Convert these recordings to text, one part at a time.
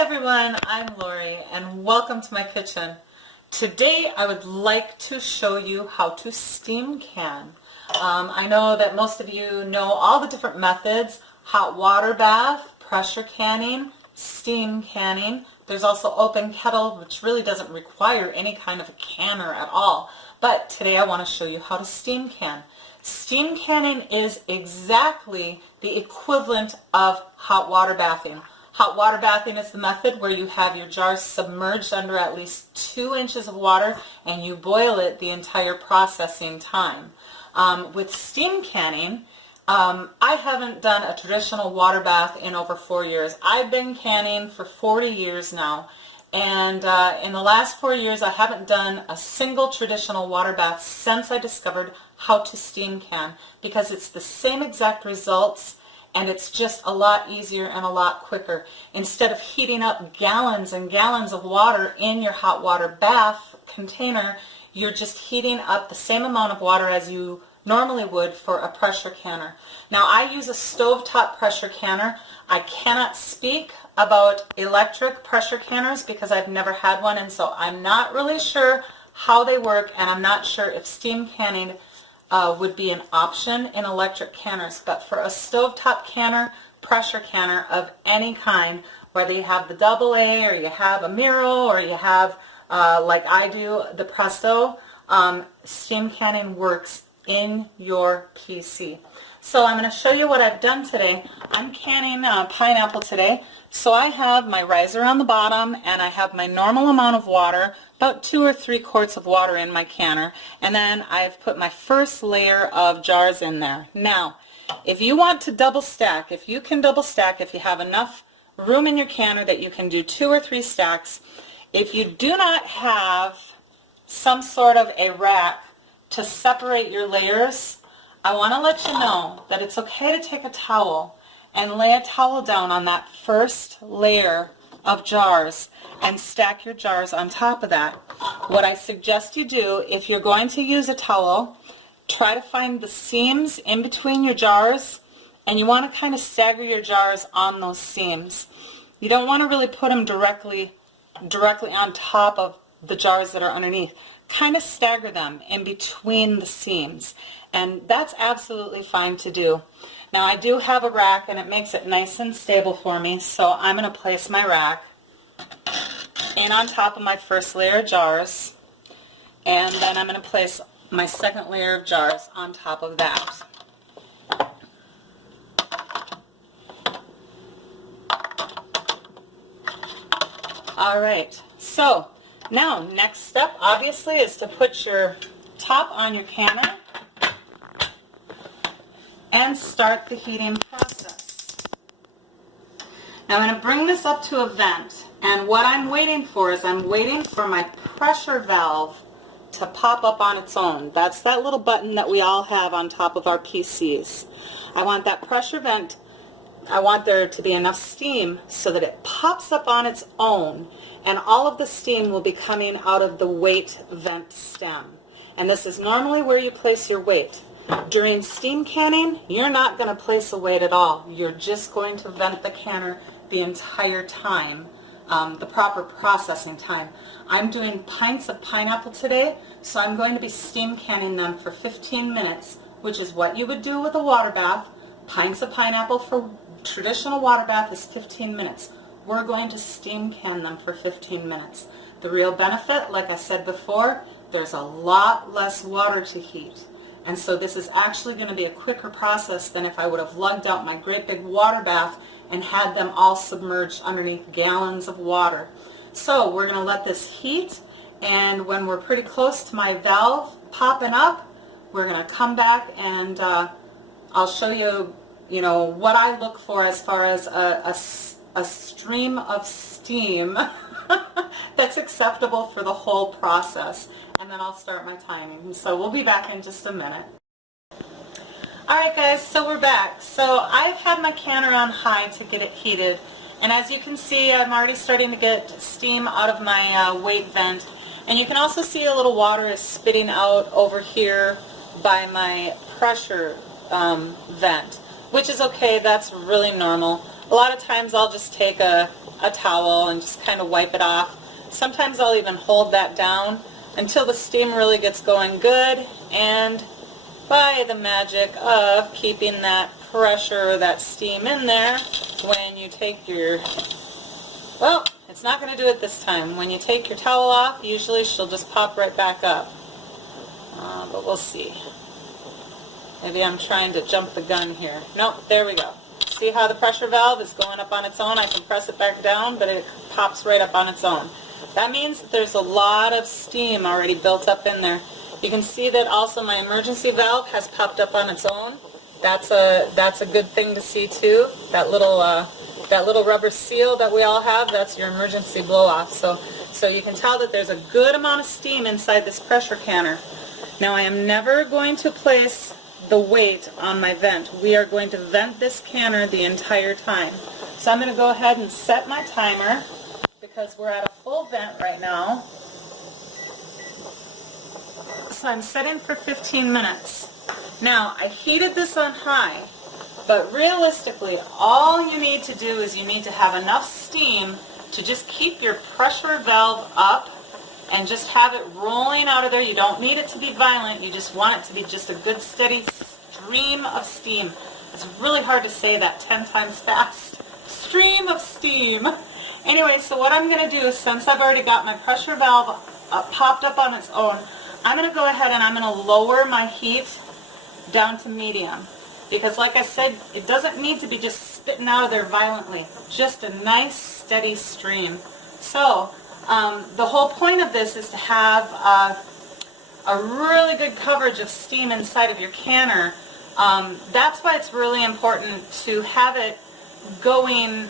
Hi everyone, I'm Lori and welcome to my kitchen. Today I would like to show you how to steam can. I know that most of you know all the different methods: hot water bath, pressure canning, steam canning. There's also open kettle, which really doesn't require any kind of a canner at all. But today I want to show you how to steam can. Steam canning is exactly the equivalent of hot water bathing. Hot water bathing is the method where you have your jars submerged under at least 2 inches of water and you boil it the entire processing time. With steam canning, I haven't done a traditional water bath in over 4 years. I've been canning for 40 years now, and in the last 4 years I haven't done a single traditional water bath since I discovered how to steam can, because it's the same exact results and it's just a lot easier and a lot quicker. Instead of heating up gallons and gallons of water in your hot water bath container, you're just heating up the same amount of water as you normally would for a pressure canner. Now I use a stovetop pressure canner. I cannot speak about electric pressure canners because I've never had one, and so I'm not really sure how they work, and I'm not sure if steam canning would be an option in electric canners. But for a stovetop canner, pressure canner of any kind, whether you have the AA or you have a Miro or you have, like I do, the Presto, steam canning works in your PC. So I'm going to show you what I've done today. I'm canning pineapple today. So I have my riser on the bottom and I have my normal amount of water, about 2 or 3 quarts of water in my canner, and then I've put my first layer of jars in there. Now, if you want to double stack, if you can double stack, if you have enough room in your canner that you can do 2 or 3 stacks, if you do not have some sort of a rack to separate your layers, I want to let you know that it's okay to take a towel and lay a towel down on that first layer of jars and stack your jars on top of that. What I suggest you do, if you're going to use a towel, try to find the seams in between your jars, and you want to kind of stagger your jars on those seams. You don't want to really put them directly on top of the jars that are underneath. Kind of stagger them in between the seams, and that's absolutely fine to do. Now I do have a rack and it makes it nice and stable for me, so I'm going to place my rack in on top of my first layer of jars, and then I'm going to place my second layer of jars on top of that. Alright, so now next step obviously is to put your top on your canner and start the heating process. Now I'm going to bring this up to a vent, and what I'm waiting for is I'm waiting for my pressure valve to pop up on its own. That's that little button that we all have on top of our PCs. I want that pressure vent, I want there to be enough steam so that it pops up on its own, and all of the steam will be coming out of the weight vent stem. And this is normally where you place your weight. During steam canning, you're not going to place a weight at all. You're just going to vent the canner the entire time, the proper processing time. I'm doing pints of pineapple today, so I'm going to be steam canning them for 15 minutes, which is what you would do with a water bath. Pints of pineapple for traditional water bath is 15 minutes. We're going to steam can them for 15 minutes. The real benefit, like I said before, there's a lot less water to heat. And so this is actually going to be a quicker process than if I would have lugged out my great big water bath and had them all submerged underneath gallons of water. So we're going to let this heat, and when we're pretty close to my valve popping up, we're going to come back and I'll show you, what I look for as far as a stream of steam that's acceptable for the whole process. And then I'll start my timing. So we'll be back in just a minute. Alright guys, so we're back. So I've had my canner on high to get it heated, and as you can see, I'm already starting to get steam out of my weight vent, and you can also see a little water is spitting out over here by my pressure vent, which is okay. That's really normal. A lot of times I'll just take a towel and just kind of wipe it off. Sometimes I'll even hold that down until the steam really gets going good, and by the magic of keeping that pressure, that steam in there, when you take your, well, it's not going to do it this time. When you take your towel off, usually she'll just pop right back up. But we'll see. Maybe I'm trying to jump the gun here. Nope, there we go. See how the pressure valve is going up on its own? I can press it back down, but it pops right up on its own. That means that there's a lot of steam already built up in there. You can see that also my emergency valve has popped up on its own. That's a good thing to see too. That little rubber seal that we all have, that's your emergency blow off. So you can tell that there's a good amount of steam inside this pressure canner. Now I am never going to place the weight on my vent. We are going to vent this canner the entire time. So I'm going to go ahead and set my timer because we're at a full vent right now. So I'm setting for 15 minutes. Now I heated this on high, but realistically all you need to do is you need to have enough steam to just keep your pressure valve up and just have it rolling out of there. You don't need it to be violent. You just want it to be just a good steady stream of steam. It's really hard to say that 10 times fast. Stream of steam. Anyway, so what I'm going to do is, since I've already got my pressure valve popped up on its own, I'm going to go ahead and I'm going to lower my heat down to medium. Because like I said, it doesn't need to be just spitting out of there violently. Just a nice steady stream. So the whole point of this is to have a really good coverage of steam inside of your canner. That's why it's really important to have it going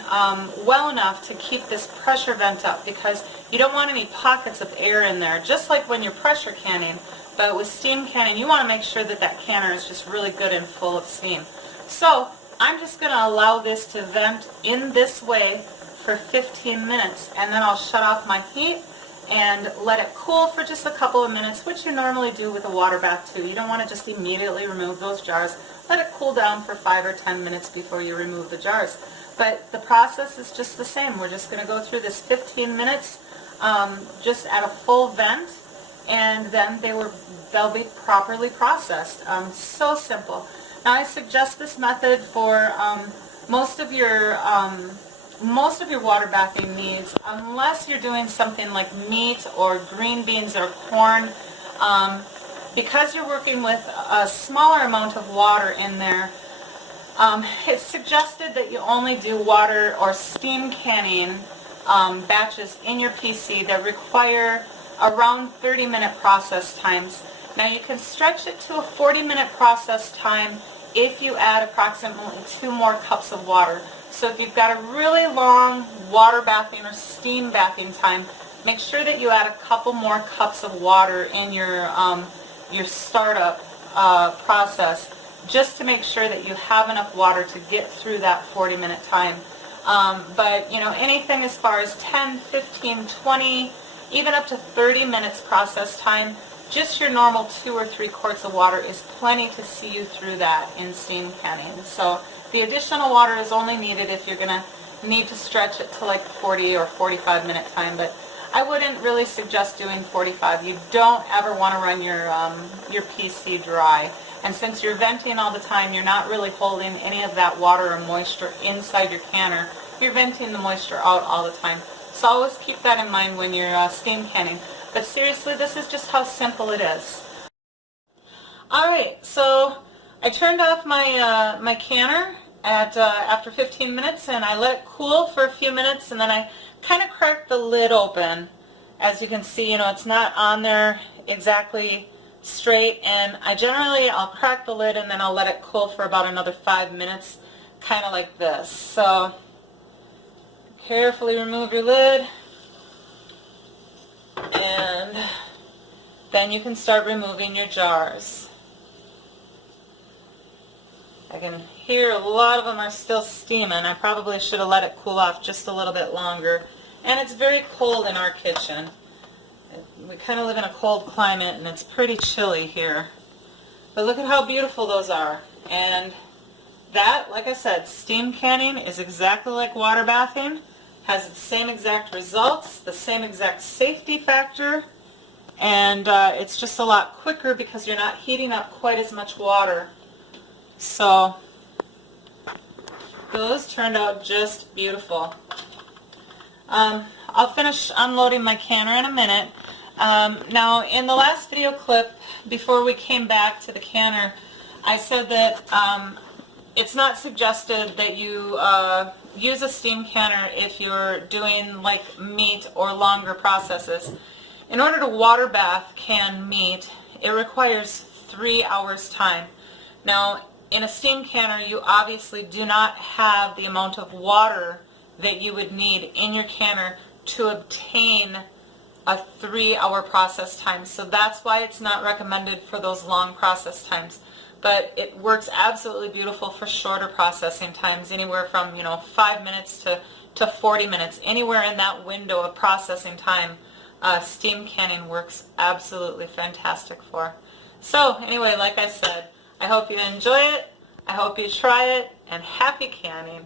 well enough to keep this pressure vent up, because you don't want any pockets of air in there, just like when you're pressure canning. But with steam canning, you want to make sure that that canner is just really good and full of steam. So I'm just going to allow this to vent in this way for 15 minutes, and then I'll shut off my heat and let it cool for just a couple of minutes, which you normally do with a water bath too. You don't want to just immediately remove those jars. Let it cool down for 5 or 10 minutes before you remove the jars. But the process is just the same. We're just going to go through this 15 minutes just at a full vent, and then they'll be properly processed. So simple. Now I suggest this method for most of your water bathing needs, unless you're doing something like meat or green beans or corn. Because you're working with a smaller amount of water in there, it's suggested that you only do water or steam canning batches in your PC that require around 30-minute process times. Now you can stretch it to a 40-minute process time if you add approximately 2 more cups of water. So if you've got a really long water bathing or steam bathing time, make sure that you add a couple more cups of water in your startup process, just to make sure that you have enough water to get through that 40-minute time. But you know, anything as far as 10, 15, 20, even up to 30 minutes process time, just your normal 2 or 3 quarts of water is plenty to see you through that in steam canning. So the additional water is only needed if you're going to need to stretch it to like 40 or 45 minute time, but I wouldn't really suggest doing 45. You don't ever want to run your PC dry. And since you're venting all the time, you're not really holding any of that water or moisture inside your canner. You're venting the moisture out all the time. So always keep that in mind when you're steam canning. But seriously, this is just how simple it is. Alright, so I turned off my my canner at after 15 minutes, and I let it cool for a few minutes, and then I kind of cracked the lid open. As you can see, you know, it's not on there exactly straight, and I'll crack the lid and then I'll let it cool for about another 5 minutes, kind of like this. So carefully remove your lid, and then you can start removing your jars. I can hear a lot of them are still steaming. I probably should have let it cool off just a little bit longer. And it's very cold in our kitchen. We kind of live in a cold climate, and it's pretty chilly here. But look at how beautiful those are. And that, like I said, steam canning is exactly like water bathing, has the same exact results, the same exact safety factor, and it's just a lot quicker because you're not heating up quite as much water. So those turned out just beautiful. I'll finish unloading my canner in a minute. Now, in the last video clip, before we came back to the canner, I said that it's not suggested that you use a steam canner if you're doing like meat or longer processes. In order to water bath canned meat, it requires 3 hours time. Now, in a steam canner, you obviously do not have the amount of water that you would need in your canner to obtain a 3-hour process time. So that's why it's not recommended for those long process times. But it works absolutely beautiful for shorter processing times, anywhere from 5 minutes to 40 minutes. Anywhere in that window of processing time, steam canning works absolutely fantastic for. So anyway, like I said, I hope you enjoy it, I hope you try it, and happy canning.